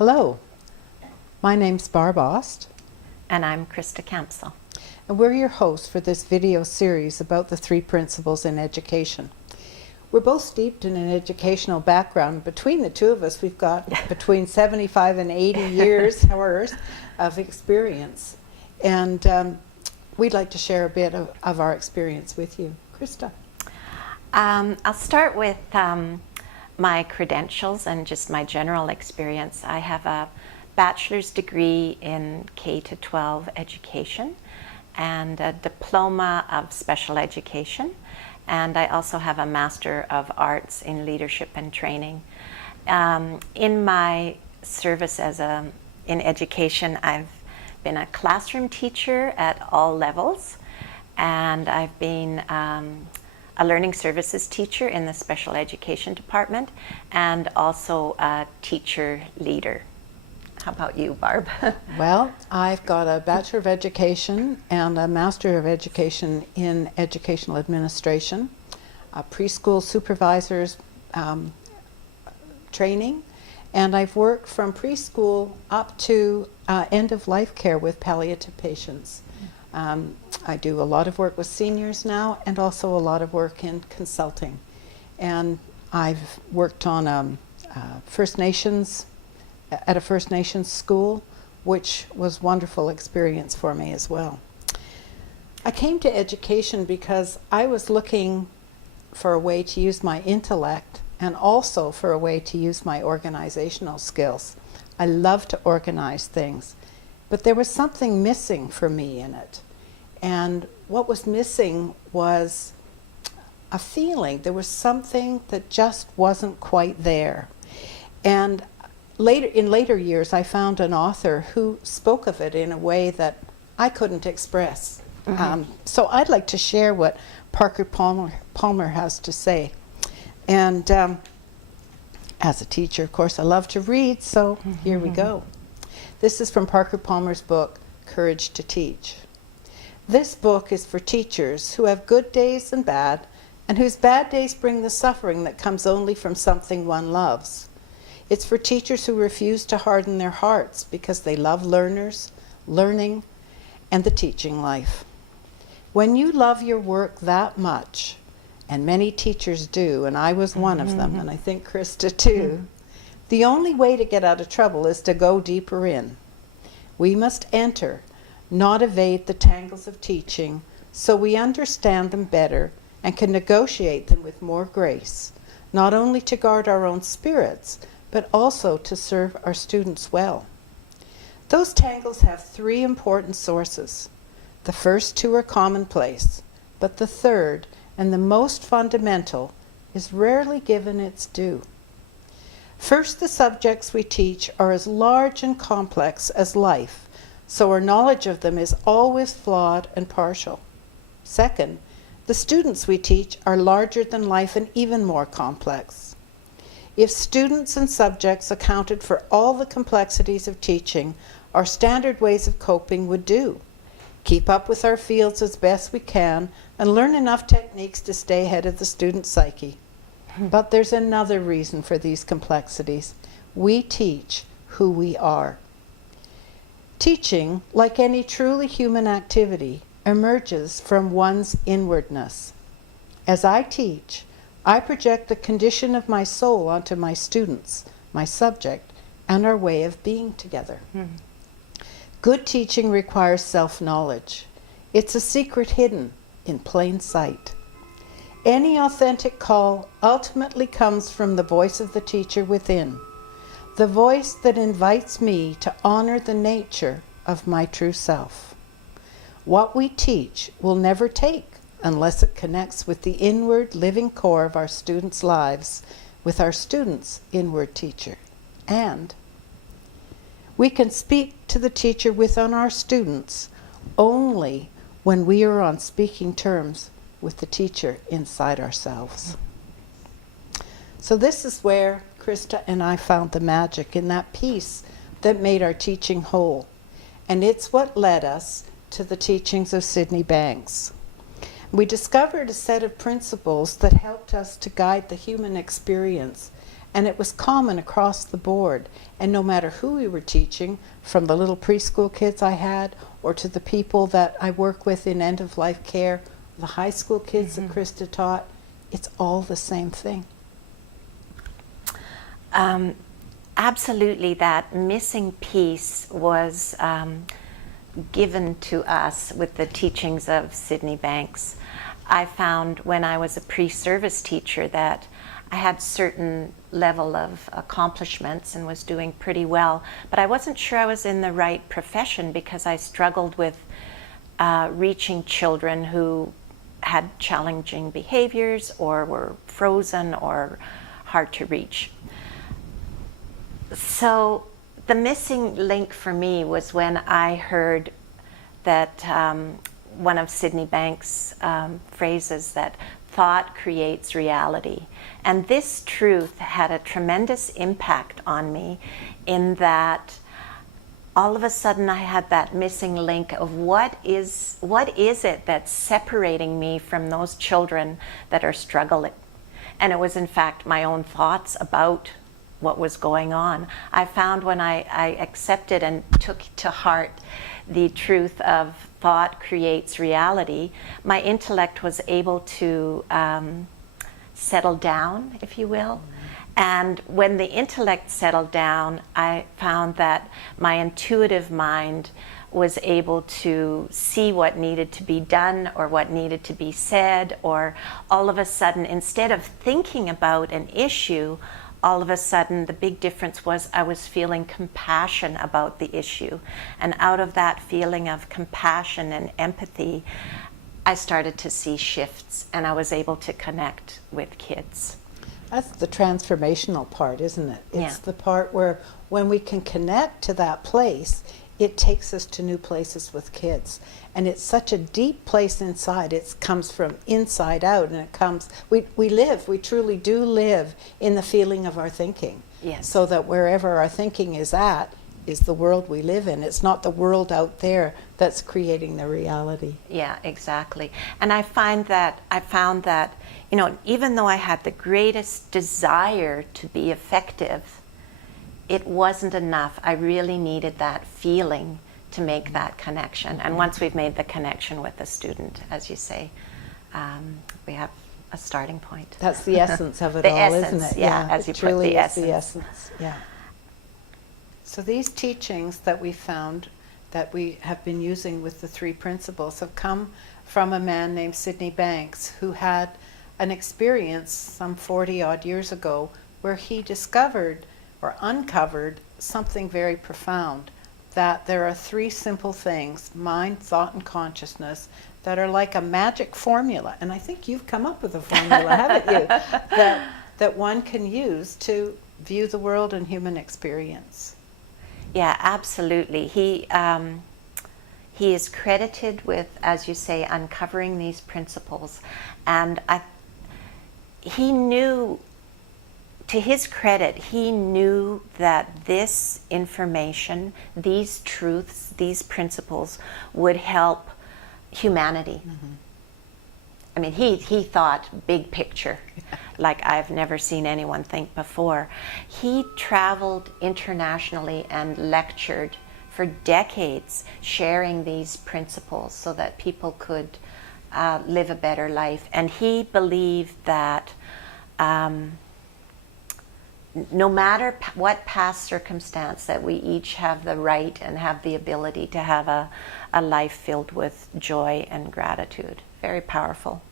Hello, my name's Barb Aust, And I'm Christa Campsall. and we're your hosts for this video series about the 3 principles in education. We're both steeped in an educational background. Between the two of us, we've got between 75 and 80 years of experience. And we'd like to share a bit of our experience with you. Christa. I'll start with my credentials and just my general experience. I have a bachelor's degree in K-12 education and a diploma of special education. And I also have a Master of Arts in Leadership and Training. In my service in education, I've been a classroom teacher at all levels, and I've been a learning services teacher in the special education department, and also a teacher leader. How about you, Barb? Well, I've got a Bachelor of Education and a Master of Education in Educational Administration, a preschool supervisor's training, and I've worked from preschool up to end-of-life care with palliative patients. I do a lot of work with seniors now and also a lot of work in consulting. And I've worked on at a First Nations school, which was a wonderful experience for me as well. I came to education because I was looking for a way to use my intellect and also for a way to use my organizational skills. I love to organize things, but there was something missing for me in it. And what was missing was a feeling. There was something that just wasn't quite there. And in later years, I found an author who spoke of it in a way that I couldn't express. So I'd like to share what Parker Palmer has to say. And as a teacher, of course, I love to read, so here we go. This is from Parker Palmer's book, Courage to Teach. This book is for teachers who have good days and bad, and whose bad days bring the suffering that comes only from something one loves. It's for teachers who refuse to harden their hearts because they love learners, learning, and the teaching life. When you love your work that much, and many teachers do, and I was one of them, and I think Christa too, the only way to get out of trouble is to go deeper in. We must enter, not evade the tangles of teaching, so we understand them better and can negotiate them with more grace, not only to guard our own spirits, but also to serve our students well. Those tangles have 3 important sources. The first 2 are commonplace, but the third, and the most fundamental, is rarely given its due. First, the subjects we teach are as large and complex as life, so our knowledge of them is always flawed and partial. Second, the students we teach are larger than life and even more complex. If students and subjects accounted for all the complexities of teaching, our standard ways of coping would do. Keep up with our fields as best we can and learn enough techniques to stay ahead of the student psyche. But there's another reason for these complexities. We teach who we are. Teaching, like any truly human activity, emerges from one's inwardness. As I teach, I project the condition of my soul onto my students, my subject, and our way of being together. Good teaching requires self-knowledge. It's a secret hidden in plain sight. Any authentic call ultimately comes from the voice of the teacher within, the voice that invites me to honor the nature of my true self. What we teach will never take unless it connects with the inward living core of our students' lives, with our students' inward teacher. And we can speak to the teacher within our students only when we are on speaking terms with the teacher inside ourselves. So this is where Christa and I found the magic, in that piece that made our teaching whole. And it's what led us to the teachings of Sydney Banks. We discovered a set of principles that helped us to guide the human experience And it was common across the board. And no matter who we were teaching, from the little preschool kids I had, or to the people that I work with in end-of-life care, the high school kids that Christa taught, it's all the same thing. Absolutely, that missing piece was given to us with the teachings of Sydney Banks. I found when I was a pre-service teacher that I had certain level of accomplishments and was doing pretty well, but I wasn't sure I was in the right profession because I struggled with reaching children who had challenging behaviors or were frozen or hard to reach. So the missing link for me was when I heard that one of Sydney Banks' phrases, that thought creates reality. And this truth had a tremendous impact on me in that all of a sudden I had that missing link of what is it that's separating me from those children that are struggling. And it was in fact my own thoughts about what was going on. I found when I accepted and took to heart the truth of thought creates reality, my intellect was able to settle down, if you will. And when the intellect settled down, I found that my intuitive mind was able to see what needed to be done or what needed to be said, or all of a sudden, instead of thinking about an issue, all of a sudden the big difference was I was feeling compassion about the issue. And out of that feeling of compassion and empathy, I started to see shifts and I was able to connect with kids. That's the transformational part, isn't it? It's Yeah. the part where when we can connect to that place, it takes us to new places with kids. And it's such a deep place inside. It comes from inside out, and it comes, we truly do live in the feeling of our thinking. Yes. So that wherever our thinking is at, is the world we live in. It's not the world out there that's creating the reality. Yeah, exactly. And I found that, you know, even though I had the greatest desire to be effective, it wasn't enough. I really needed that feeling to make that connection. And once we've made the connection with the student, as you say, we have a starting point. That's the essence of it The all, essence, isn't it? yeah, as you it put, truly the is the essence. essence. Yeah. So these teachings that we found that we have been using with the three principles have come from a man named Sydney Banks, who had an experience some 40 odd years ago where he discovered or uncovered something very profound, that there are three simple things, mind, thought, and consciousness, that are like a magic formula. And I think you've come up with a formula, haven't you? That one can use to view the world and human experience. Yeah, absolutely. He is credited with, as you say, uncovering these principles. And he knew, to his credit, he knew that this information, these truths, these principles would help humanity. Mm-hmm. I mean, he thought big picture, like I've never seen anyone think before. He traveled internationally and lectured for decades, sharing these principles so that people could live a better life. And he believed that no matter what past circumstance, that we each have the right and have the ability to have a life filled with joy and gratitude. Very powerful.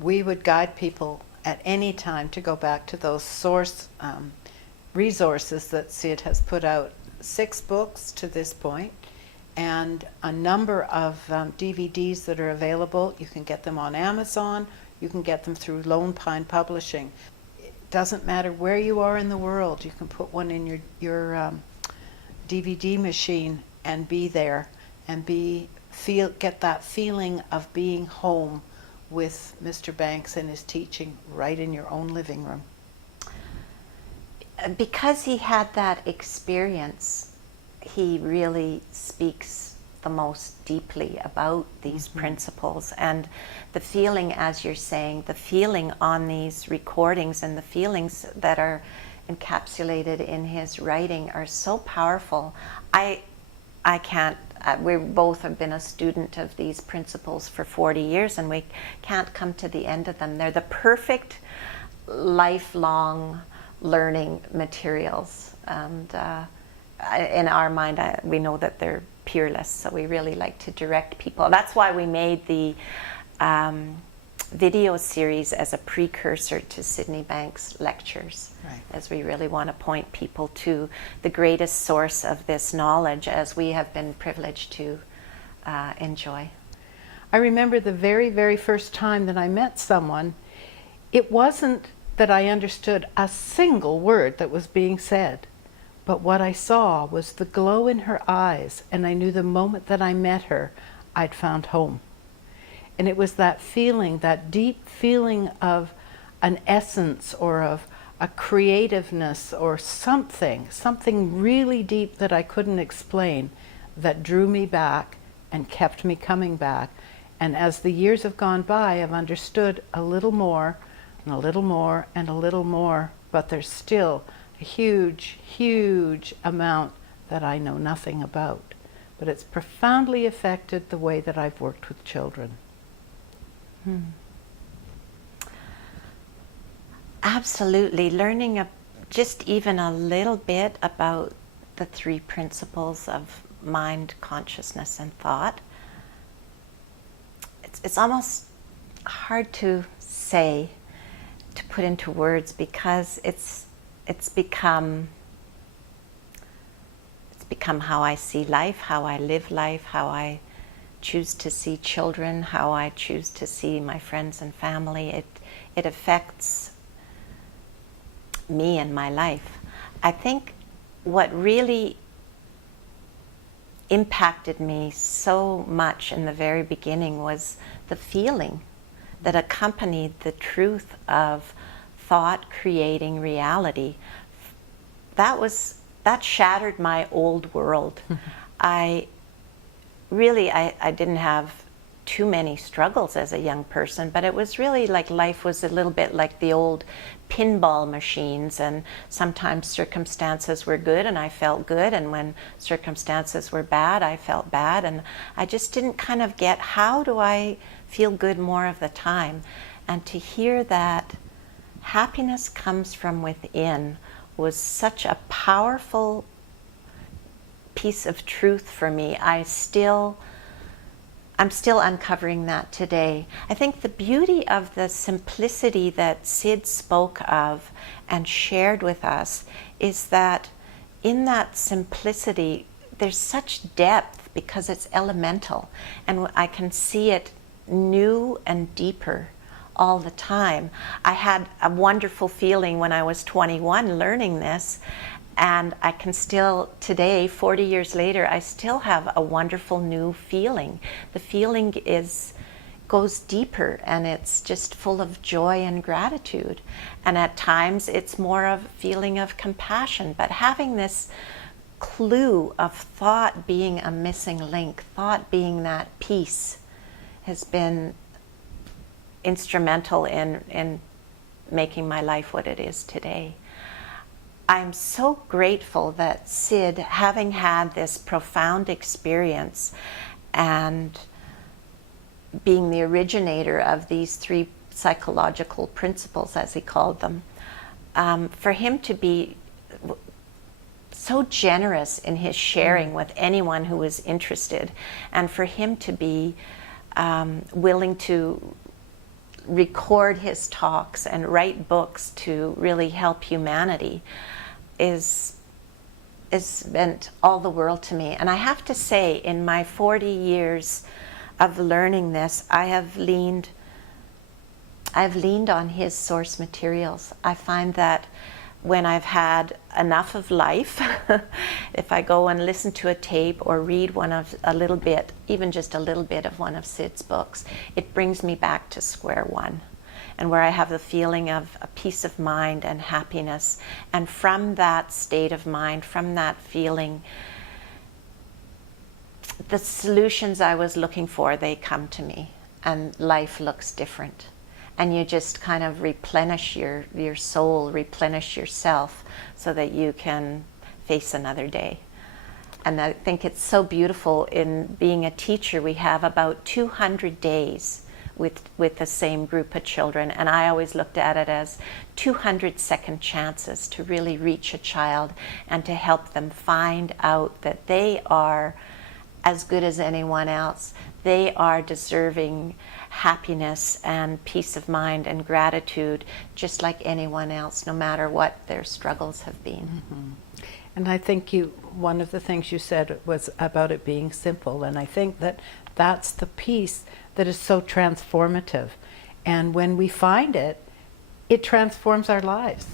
We would guide people at any time to go back to those source resources that Sid has put out. 6 books to this point, and a number of DVDs that are available. You can get them on Amazon. You can get them through Lone Pine Publishing. It doesn't matter where you are in the world. You can put one in your DVD machine and be there and get that feeling of being home with Mr. Banks and his teaching right in your own living room. Because he had that experience, he really speaks the most deeply about these principles. And the feeling, as you're saying, the feeling on these recordings and the feelings that are encapsulated in his writing are so powerful. I can't, we both have been a student of these principles for 40 years and we can't come to the end of them. They're the perfect lifelong learning materials. And in our mind, we know that they're peerless, so we really like to direct people. That's why we made the video series as a precursor to Sydney Banks' lectures, Right. as we really want to point people to the greatest source of this knowledge, as we have been privileged to enjoy. I remember the very, very first time that I met someone, it wasn't that I understood a single word that was being said, but what I saw was the glow in her eyes, and I knew the moment that I met her, I'd found home. And it was that feeling, that deep feeling of an essence or of a creativeness or something really deep that I couldn't explain, that drew me back and kept me coming back. And as the years have gone by, I've understood a little more and a little more and a little more, but there's still a huge, huge amount that I know nothing about. But it's profoundly affected the way that I've worked with children. Absolutely. Learning just even a little bit about the three principles of mind, consciousness, and thought. It's almost hard to say, to put into words, because it's become how I see life, how I live life, how I choose to see children, how I choose to see my friends and family. It affects me and my life. I think what really impacted me so much in the very beginning was the feeling that accompanied the truth of thought creating reality. That shattered my old world. I didn't have too many struggles as a young person, but it was really like life was a little bit like the old pinball machines, and sometimes circumstances were good and I felt good, and when circumstances were bad, I felt bad, and I just didn't kind of get, how do I feel good more of the time? And to hear that happiness comes from within was such a powerful piece of truth for me. I'm still uncovering that today. I think the beauty of the simplicity that Sid spoke of and shared with us is that in that simplicity, there's such depth because it's elemental, and I can see it new and deeper all the time. I had a wonderful feeling when I was 21 learning this, and I can still, today, 40 years later, I still have a wonderful new feeling. The feeling goes deeper, and it's just full of joy and gratitude. And at times, it's more of a feeling of compassion. But having this clue of thought being a missing link, thought being that piece, has been instrumental in making my life what it is today. I'm so grateful that Sid, having had this profound experience and being the originator of these three psychological principles, as he called them, for him to be so generous in his sharing with anyone who was interested, and for him to be willing to record his talks and write books to really help humanity is meant all the world to me. And I have to say, in my 40 years of learning this, I've leaned on his source materials. I find that when I've had enough of life, if I go and listen to a tape or read a little bit, even just a little bit of one of Sid's books, it brings me back to square one, and where I have the feeling of a peace of mind and happiness. And from that state of mind, from that feeling, the solutions I was looking for, they come to me, and life looks different. And you just kind of replenish your soul, replenish yourself so that you can face another day. And I think it's so beautiful in being a teacher. We have about 200 days with the same group of children, and I always looked at it as 200 second chances to really reach a child and to help them find out that they are as good as anyone else. They are deserving happiness and peace of mind and gratitude just like anyone else, no matter what their struggles have been. Mm-hmm. And I think one of the things you said was about it being simple, and I think that that's the piece that is so transformative. And when we find it, it transforms our lives.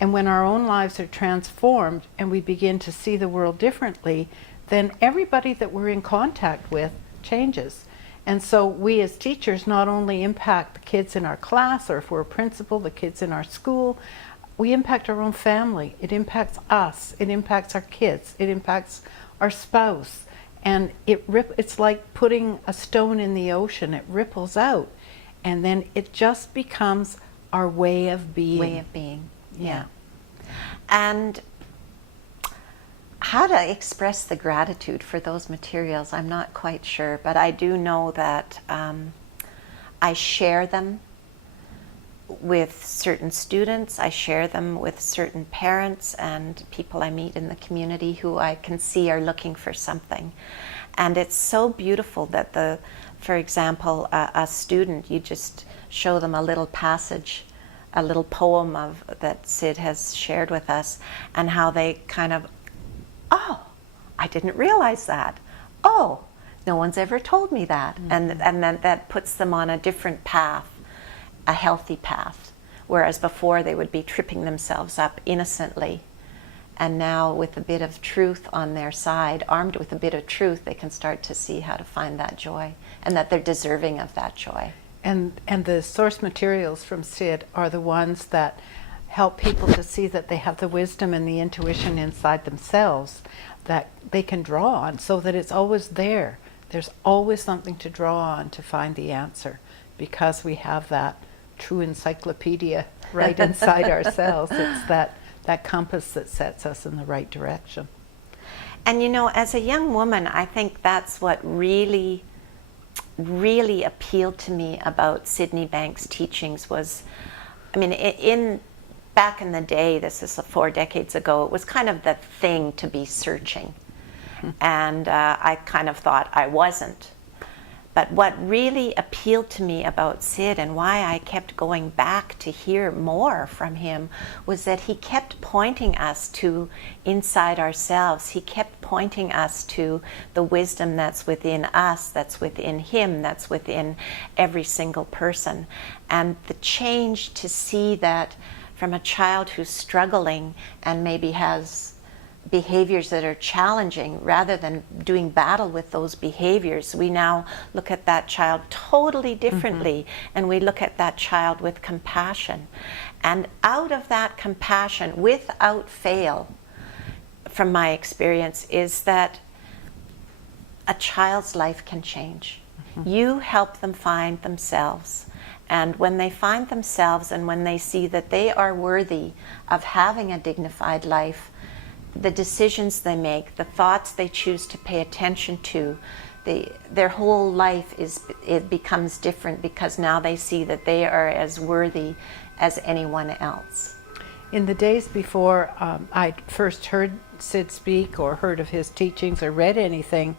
And when our own lives are transformed and we begin to see the world differently, then everybody that we're in contact with changes. And so we as teachers not only impact the kids in our class, or if we're a principal, the kids in our school, we impact our own family. It impacts us. It impacts our kids. It impacts our spouse. And it's like putting a stone in the ocean. It ripples out. And then it just becomes our way of being. Way of being, yeah. And how to express the gratitude for those materials, I'm not quite sure. But I do know that I share them with certain students, I share them with certain parents and people I meet in the community who I can see are looking for something. And it's so beautiful that for example, a student, you just show them a little passage, a little poem that Sid has shared with us, and how they kind of, oh, I didn't realize that. Oh, no one's ever told me that. Mm-hmm. And then that puts them on a different path, a healthy path, whereas before they would be tripping themselves up innocently. And now with a bit of truth on their side, armed with a bit of truth, they can start to see how to find that joy and that they're deserving of that joy. And the source materials from Sid are the ones that help people to see that they have the wisdom and the intuition inside themselves that they can draw on, so that it's always there. There's always something to draw on to find the answer, because we have that true encyclopedia right inside ourselves. It's that compass that sets us in the right direction. And as a young woman, I think that's what really, really appealed to me about Sydney Banks' teachings was, back in the day, this is 4 decades ago, it was kind of the thing to be searching. And I kind of thought I wasn't. But what really appealed to me about Sid and why I kept going back to hear more from him was that he kept pointing us to inside ourselves. He kept pointing us to the wisdom that's within us, that's within him, that's within every single person. And the change to see that from a child who's struggling and maybe has behaviors that are challenging, rather than doing battle with those behaviors, we now look at that child totally differently. Mm-hmm. And we look at that child with compassion. And out of that compassion, without fail, from my experience, is that a child's life can change. Mm-hmm. You help them find themselves. And when they find themselves and when they see that they are worthy of having a dignified life, the decisions they make, the thoughts they choose to pay attention to, their whole life it becomes different, because now they see that they are as worthy as anyone else. In the days before I first heard Sid speak or heard of his teachings or read anything,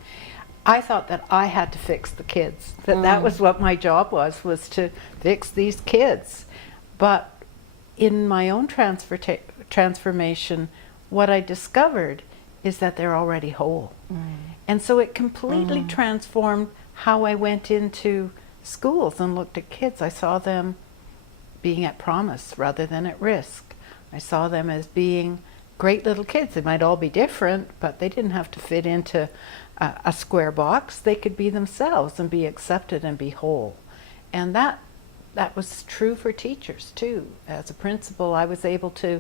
I thought that I had to fix the kids, that was what my job was to fix these kids. But in my own transformation, what I discovered is that they're already whole. And so it completely transformed how I went into schools and looked at kids. I saw them being at promise rather than at risk. I saw them as being great little kids. They might all be different, but they didn't have to fit into a square box. They could be themselves and be accepted and be whole. And that was true for teachers too. As a principal, I was able to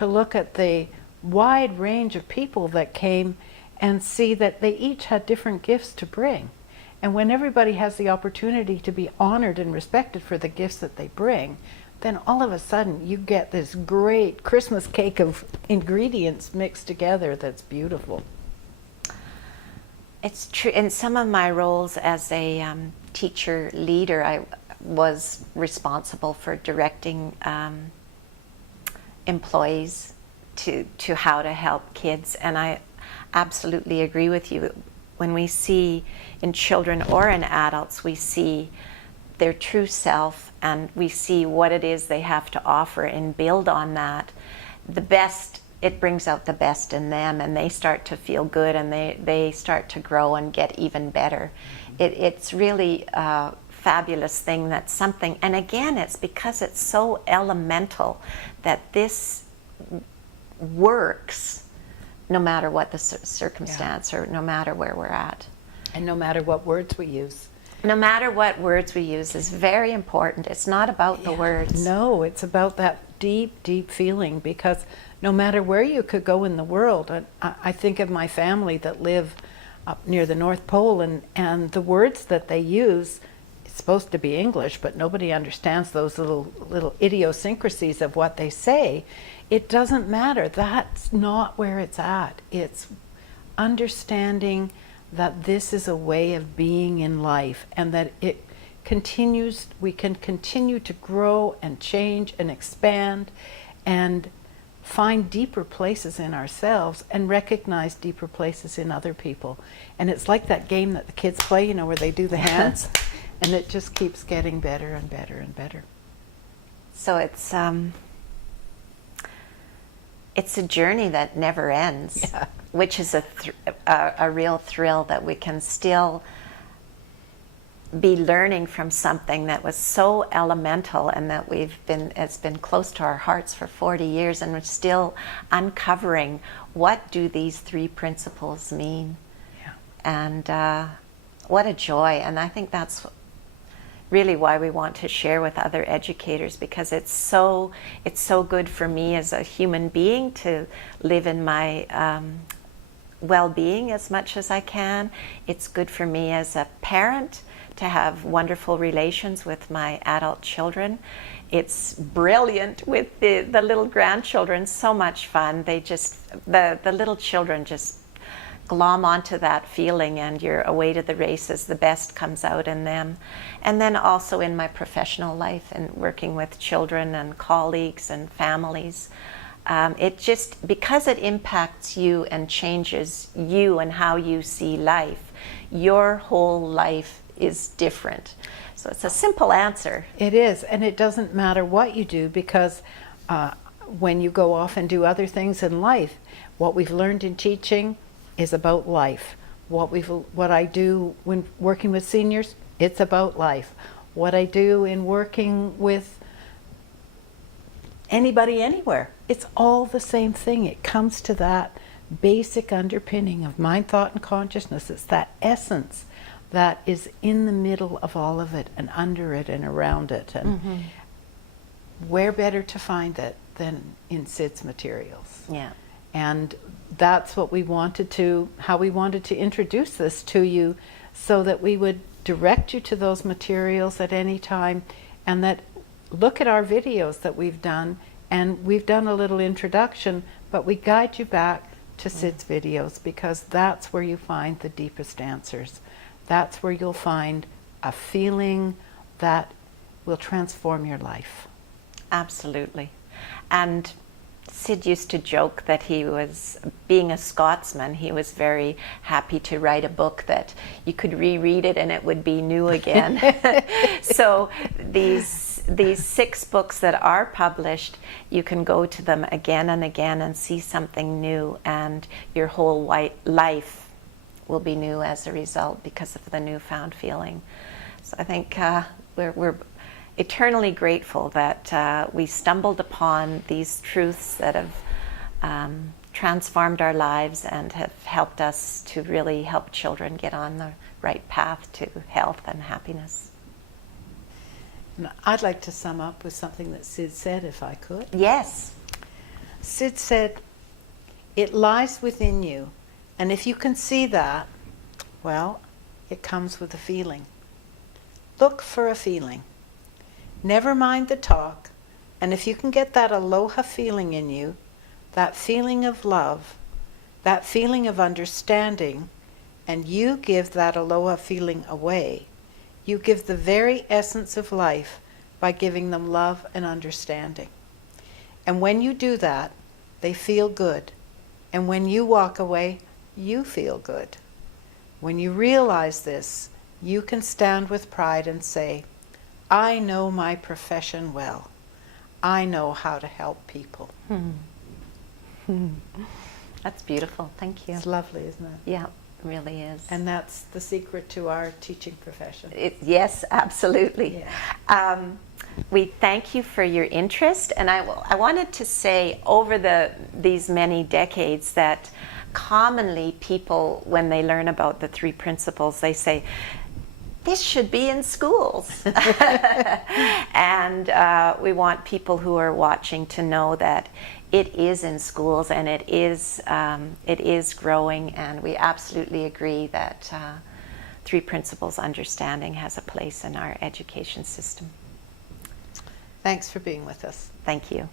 look at the wide range of people that came and see that they each had different gifts to bring. And when everybody has the opportunity to be honored and respected for the gifts that they bring, then all of a sudden you get this great Christmas cake of ingredients mixed together that's beautiful. It's true. In some of my roles as a teacher leader, I was responsible for directing employees to how to help kids. And I absolutely agree with you. When we see in children or in adults, we see their true self and we see what it is they have to offer and build on that. The best, it brings out the best in them, and they start to feel good, and they start to grow and get even better. It's really a fabulous thing. That's something, and again, it's because it's so elemental that this works no matter what the circumstance, or no matter where we're at. And no matter what words we use. No matter what words we use is very important. It's not about the words. No, it's about that deep, deep feeling, because no matter where you could go in the world, I think of my family that live up near the North Pole, and the words that they use, it's supposed to be English, but nobody understands those little idiosyncrasies of what they say. It doesn't matter. That's not where it's at. It's understanding that this is a way of being in life, and that it continues, we can continue to grow and change and expand and find deeper places in ourselves and recognize deeper places in other people. And it's like that game that the kids play, you know, where they do the hands, and it just keeps getting better and better and better. So it's a journey that never ends, which is a real thrill, that we can still be learning from something that was so elemental and that it's been close to our hearts for 40 years, and we're still uncovering what do these three principles mean. And what a joy. And I think that's really why we want to share with other educators, because it's so good for me as a human being to live in my well-being as much as I can. It's good for me as a parent to have wonderful relations with my adult children. It's brilliant with the little grandchildren, so much fun. They just, the little children just glom onto that feeling, and you're away to the races. The best comes out in them. And then also in my professional life and working with children and colleagues and families, it just, because it impacts you and changes you and how you see life, your whole life is different. So it's a simple answer. It is, and it doesn't matter what you do, because when you go off and do other things in life, what we've learned in teaching is about life. What I do when working with seniors, it's about life. What I do in working with anybody anywhere, it's all the same thing. It comes to that basic underpinning of mind, thought, and consciousness. It's that essence that is in the middle of all of it and under it and around it. And where better to find it than in Sid's materials? Yeah. And that's what we wanted to, how we wanted to introduce this to you, so that we would direct you to those materials at any time, and that look at our videos that we've done, and we've done a little introduction, but we guide you back to Sid's videos, because that's where you find the deepest answers. That's where you'll find a feeling that will transform your life. Absolutely. And Sid used to joke that he was, being a Scotsman, he was very happy to write a book that you could reread it and it would be new again. So these 6 books that are published, you can go to them again and again and see something new, and your whole life will be new as a result because of the newfound feeling. So I think we're eternally grateful that we stumbled upon these truths that have transformed our lives and have helped us to really help children get on the right path to health and happiness. I'd like to sum up with something that Sid said, if I could. Yes. Sid said, "It lies within you, And if you can see that, well, it comes with a feeling. Look for a feeling. Never mind the talk. And if you can get that aloha feeling in you, that feeling of love, that feeling of understanding, and you give that aloha feeling away, you give the very essence of life by giving them love and understanding. And when you do that, they feel good. And when you walk away, you feel good. When you realize this, you can stand with pride and say, I know my profession well. I know how to help people. That's beautiful. Thank you. It's lovely, isn't it? Yeah, it really is. And that's the secret to our teaching profession. Yes, absolutely. Yeah. We thank you for your interest, and I wanted to say over these many decades that commonly people, when they learn about the 3 principles, they say, this should be in schools. And we want people who are watching to know that it is in schools, and it is growing, and we absolutely agree that 3 principles understanding has a place in our education system. Thanks for being with us. Thank you.